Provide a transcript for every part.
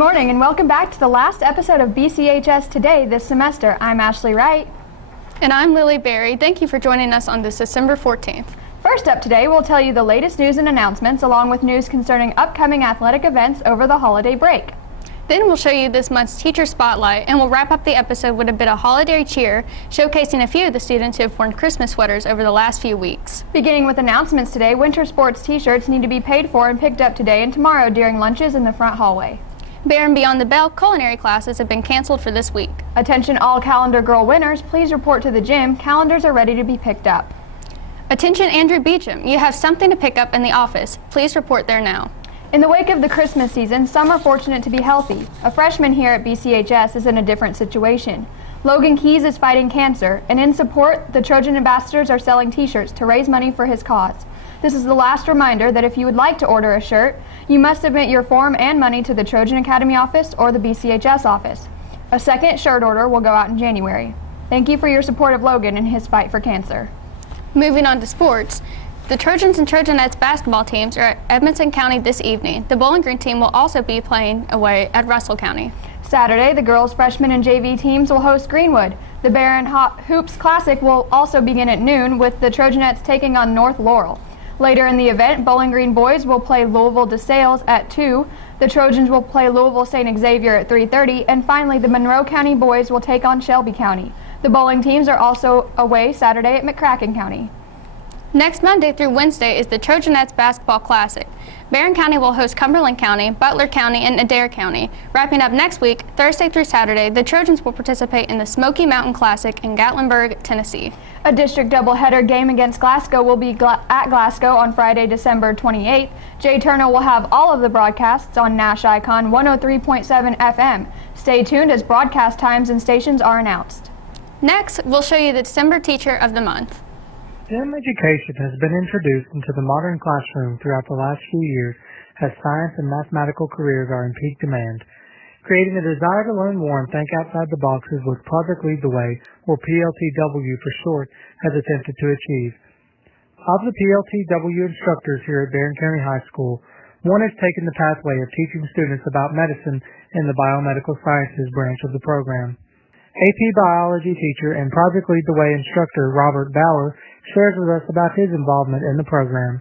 morning and welcome back to the last episode of BCHS Today this semester. I'm Ashley Wright. And I'm Lily Berry. Thank you for joining us on this December 14th. First up today, we'll tell you the latest news and announcements along with news concerning upcoming athletic events over the holiday break. Then we'll show you this month's Teacher Spotlight, and we'll wrap up the episode with a bit of holiday cheer, showcasing a few of the students who have worn Christmas sweaters over the last few weeks. Beginning with announcements today, winter sports t-shirts need to be paid for and picked up today and tomorrow during lunches in the front hallway. Barren Beyond the Bell culinary classes have been canceled for this week. Attention all calendar girl winners, please report to the gym. Calendars are ready to be picked up. Attention Andrew Beecham, you have something to pick up in the office. Please report there now. In the wake of the Christmas season, some are fortunate to be healthy. A freshman here at BCHS is in a different situation. Logan Keys is fighting cancer, and in support, the Trojan ambassadors are selling t-shirts to raise money for his cause. This is the last reminder that if you would like to order a shirt, you must submit your form and money to the Trojan Academy office or the BCHS office. A second shirt order will go out in January. Thank you for your support of Logan in his fight for cancer. Moving on to sports. The Trojans and Trojanettes basketball teams are at Edmonson County this evening. The Bowling Green team will also be playing away at Russell County. Saturday, the girls, freshmen, and JV teams will host Greenwood. The Barren Hoops Classic will also begin at noon with the Trojanettes taking on North Laurel. Later in the event, Bowling Green boys will play Louisville DeSales at 2. The Trojans will play Louisville St. Xavier at 3:30, and finally the Monroe County boys will take on Shelby County. The bowling teams are also away Saturday at McCracken County. Next Monday through Wednesday is the Trojanettes Basketball Classic. Barren County will host Cumberland County, Butler County, and Adair County. Wrapping up next week, Thursday through Saturday, the Trojans will participate in the Smoky Mountain Classic in Gatlinburg, Tennessee. A district doubleheader game against Glasgow will be at Glasgow on Friday, December 28th. Jay Turner will have all of the broadcasts on Nash Icon 103.7 FM. Stay tuned as broadcast times and stations are announced. Next, we'll show you the December Teacher of the Month. STEM education has been introduced into the modern classroom throughout the last few years as science and mathematical careers are in peak demand, creating a desire to learn more and think outside the boxes with Project Lead the Way, or PLTW for short, has attempted to achieve. Of the PLTW instructors here at Barren County High School, one has taken the pathway of teaching students about medicine in the biomedical sciences branch of the program. AP Biology teacher and Project Lead the Way instructor Robert Bauer shares with us about his involvement in the program.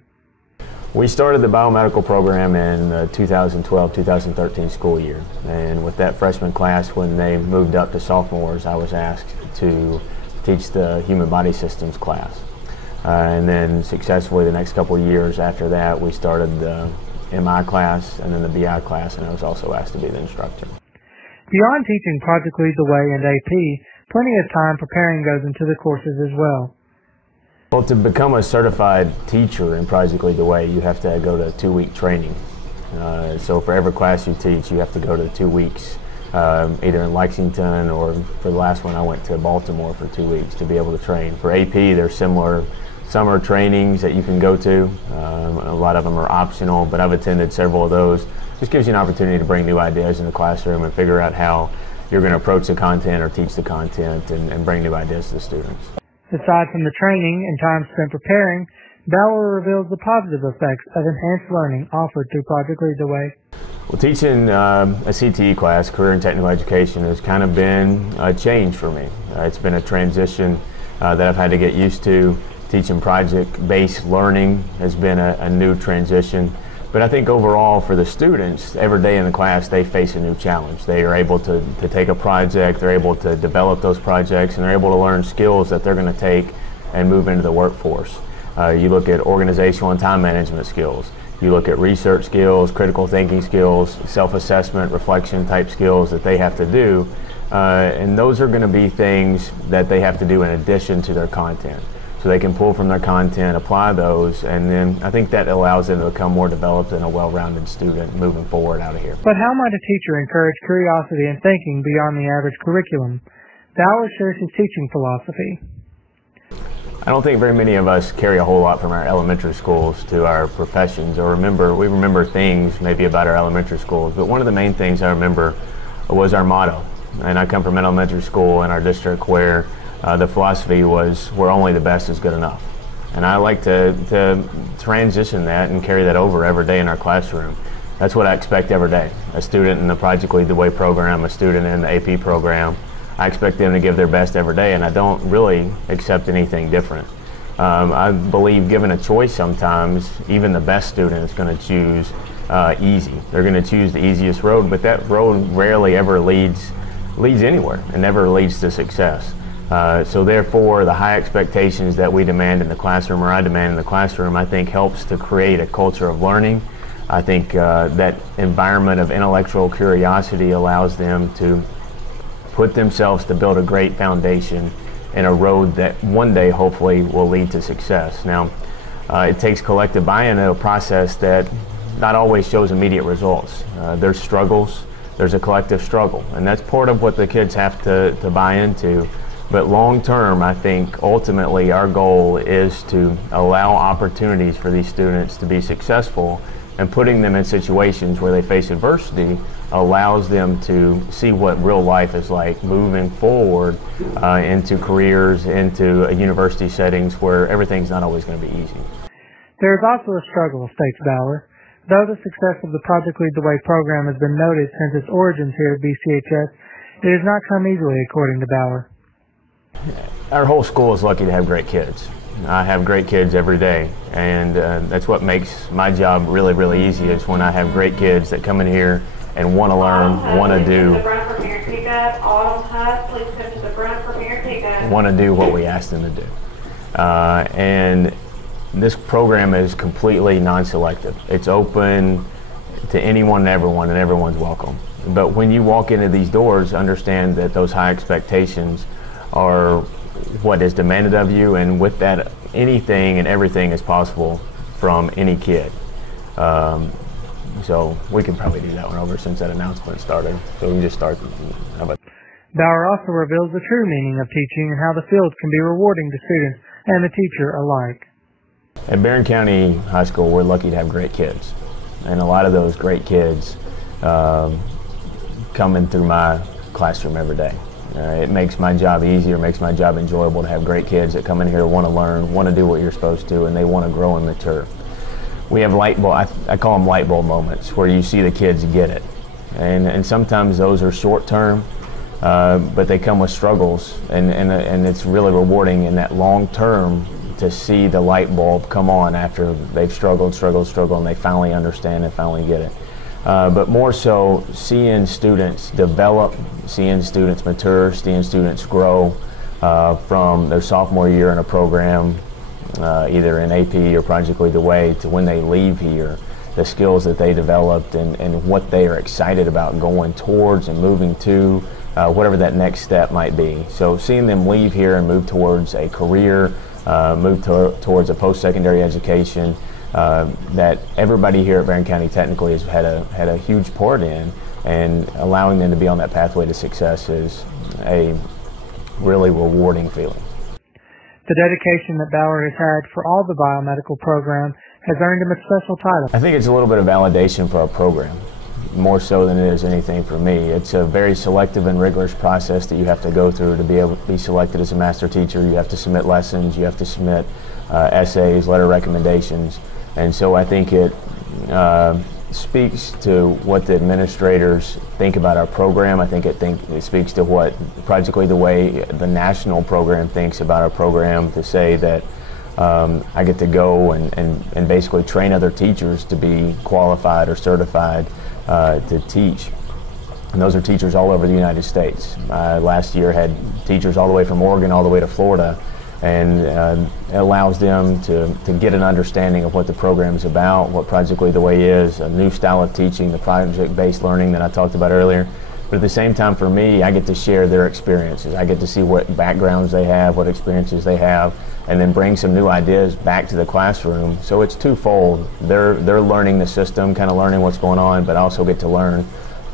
We started the biomedical program in the 2012-2013 school year, and with that freshman class, when they moved up to sophomores, I was asked to teach the human body systems class. And then successfully the next couple of years after that, we started the MI class and then the BI class, and I was also asked to be the instructor. Beyond teaching Project Lead the Way and AP, plenty of time preparing goes into the courses as well. Well, to become a certified teacher in Project Lead the Way, you have to go to a 2-week training. So for every class you teach, you have to go to 2 weeks, either in Lexington or for the last one I went to Baltimore for 2 weeks to be able to train. For AP, there's similar summer trainings that you can go to. A lot of them are optional, but I've attended several of those. Just gives you an opportunity to bring new ideas in the classroom and figure out how you're going to approach the content or teach the content and bring new ideas to the students. Aside from the training and time spent preparing, Bauer reveals the positive effects of enhanced learning offered through Project Lead the Way. Well, teaching a CTE class, Career and Technical Education, has kind of been a change for me. It's been a transition that I've had to get used to. Teaching project-based learning has been a new transition. But I think overall for the students, every day in the class they face a new challenge. They are able to take a project, they're able to develop those projects, and they're able to learn skills that they're going to take and move into the workforce. You look at organizational and time management skills. You look at research skills, critical thinking skills, self-assessment, reflection type skills that they have to do. And those are going to be things that they have to do in addition to their content. So they can pull from their content, apply those, and then I think that allows them to become more developed and a well-rounded student moving forward out of here. But how might a teacher encourage curiosity and thinking beyond the average curriculum? Bauer shares his teaching philosophy. I don't think very many of us carry a whole lot from our elementary schools to our professions, or we remember things maybe about our elementary schools, but one of the main things I remember was our motto. And I come from an elementary school in our district where the philosophy was, we're only the best is good enough. And I like to transition that and carry that over every day in our classroom. That's what I expect every day. A student in the Project Lead the Way program, a student in the AP program, I expect them to give their best every day, and I don't really accept anything different. I believe given a choice sometimes, even the best student is going to choose easy. They're going to choose the easiest road, but that road rarely ever leads anywhere and never leads to success. So therefore, the high expectations that we demand in the classroom, or I demand in the classroom, I think helps to create a culture of learning. I think that environment of intellectual curiosity allows them to put themselves to build a great foundation in a road that one day hopefully will lead to success. Now, it takes collective buy-in in a process that not always shows immediate results. There's struggles, there's a collective struggle, and that's part of what the kids have to buy into. But long term, I think ultimately our goal is to allow opportunities for these students to be successful, and putting them in situations where they face adversity allows them to see what real life is like moving forward into careers, into university settings where everything's not always going to be easy. There is also a struggle, states Bauer. Though the success of the Project Lead the Way program has been noted since its origins here at BCHS, it has not come easily, according to Bauer. Our whole school is lucky to have great kids. I have great kids every day, and that's what makes my job really, really easy, is when I have great kids that come in here and want to learn, want to do, want to do what we ask them to do. And this program is completely non-selective. It's open to anyone and everyone's welcome. But when you walk into these doors, understand that those high expectations are what is demanded of you, and with that, anything and everything is possible from any kid. So we can probably do that one over since that announcement started. So we can just start. How about? Bauer also reveals the true meaning of teaching and how the field can be rewarding to students and the teacher alike. At Barren County High School, we're lucky to have great kids, and a lot of those great kids come in through my classroom every day. It makes my job easier, makes my job enjoyable to have great kids that come in here, want to learn, want to do what you're supposed to, and they want to grow and mature. We have light bulb, I call them light bulb moments, where you see the kids get it. And sometimes those are short term, but they come with struggles, and it's really rewarding in that long term to see the light bulb come on after they've struggled, and they finally understand and finally get it. But more so, seeing students develop, seeing students mature, seeing students grow from their sophomore year in a program, either in AP or Project Lead the Way, to when they leave here, the skills that they developed and what they are excited about going towards and moving to, whatever that next step might be. So seeing them leave here and move towards a career, towards a post-secondary education, that everybody here at Barren County technically has had a huge part in, and allowing them to be on that pathway to success is a really rewarding feeling. The dedication that Bauer has had for all the biomedical program has earned him a special title. I think it's a little bit of validation for our program, more so than it is anything for me. It's a very selective and rigorous process that you have to go through to be able to be selected as a master teacher. You have to submit lessons, you have to submit essays, letter recommendations, and so I think it speaks to what the administrators think about our program. I think it speaks to what Project Lead the Way, the national program, thinks about our program, to say that I get to go and basically train other teachers to be qualified or certified to teach. And those are teachers all over the United States. Last year had teachers all the way from Oregon all the way to Florida, and it allows them to get an understanding of what the program is about, what Project Lead the Way is, a new style of teaching, the project-based learning that I talked about earlier. But at the same time, for me, I get to share their experiences. I get to see what backgrounds they have, what experiences they have, and then bring some new ideas back to the classroom. So it's twofold. They're learning the system, kind of learning what's going on, but also get to learn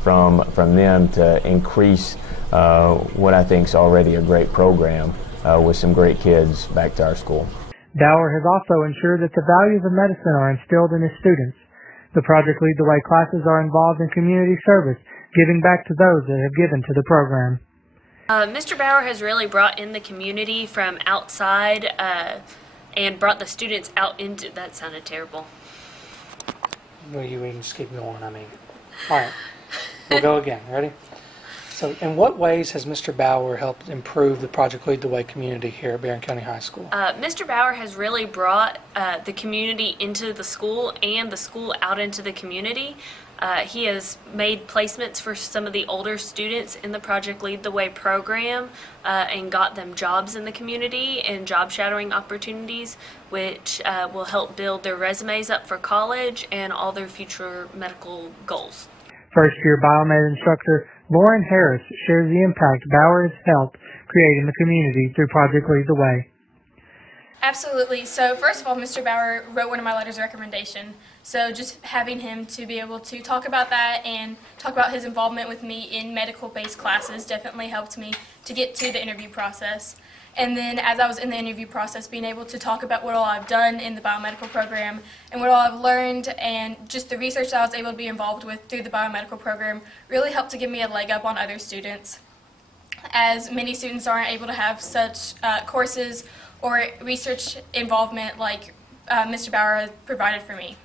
from them to increase what I think is already a great program with some great kids back to our school. Bauer has also ensured that the values of medicine are instilled in his students. The Project Lead the Way classes are involved in community service, giving back to those that have given to the program. Mr. Bauer has really brought in the community from outside and brought the students out into, that sounded terrible. Well, you can just keep going, I mean. All right, we'll go again. Ready? So, in what ways has Mr. Bauer helped improve the Project Lead the Way community here at Barren County High School? Mr. Bauer has really brought the community into the school and the school out into the community. He has made placements for some of the older students in the Project Lead the Way program and got them jobs in the community and job shadowing opportunities, which will help build their resumes up for college and all their future medical goals. First-year biomed instructor Lauren Harris shares the impact Bauer has helped create in the community through Project Lead the Way. Absolutely. So first of all, Mr. Bauer wrote one of my letters of recommendation. So just having him to be able to talk about that and talk about his involvement with me in medical-based classes definitely helped me to get to the interview process. And then as I was in the interview process, being able to talk about what all I've done in the biomedical program and what all I've learned and just the research that I was able to be involved with through the biomedical program really helped to give me a leg up on other students, as many students aren't able to have such courses or research involvement like Mr. Bauer provided for me.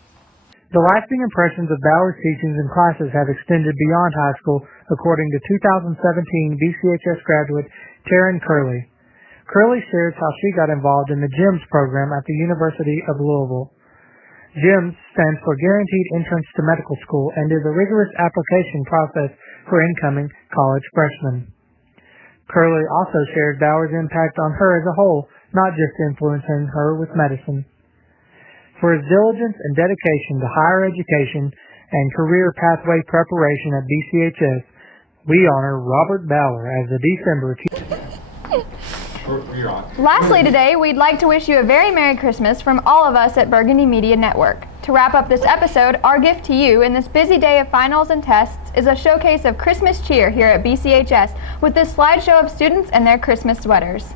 The lasting impressions of Bauer's teachings and classes have extended beyond high school, according to 2017 BCHS graduate Taryn Curley. Curley shares how she got involved in the GEMS program at the University of Louisville. GEMS stands for Guaranteed Entrance to Medical School and is a rigorous application process for incoming college freshmen. Curley also shares Bauer's impact on her as a whole, not just influencing her with medicine. For his diligence and dedication to higher education and career pathway preparation at BCHS, we honor Robert Bauer as the December. Lastly today, we'd like to wish you a very Merry Christmas from all of us at Burgundy Media Network. To wrap up this episode, our gift to you in this busy day of finals and tests is a showcase of Christmas cheer here at BCHS with this slideshow of students and their Christmas sweaters.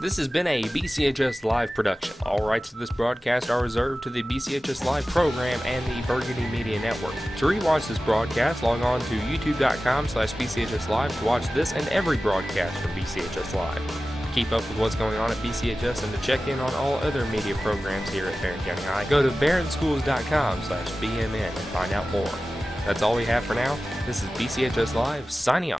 This has been a BCHS Live production. All rights to this broadcast are reserved to the BCHS Live program and the Burgundy Media Network. To rewatch this broadcast, log on to youtube.com/BCHS Live to watch this and every broadcast from BCHS Live. To keep up with what's going on at BCHS and to check in on all other media programs here at Barren County High, go to barrenschools.com/BMN and find out more. That's all we have for now. This is BCHS Live, signing off.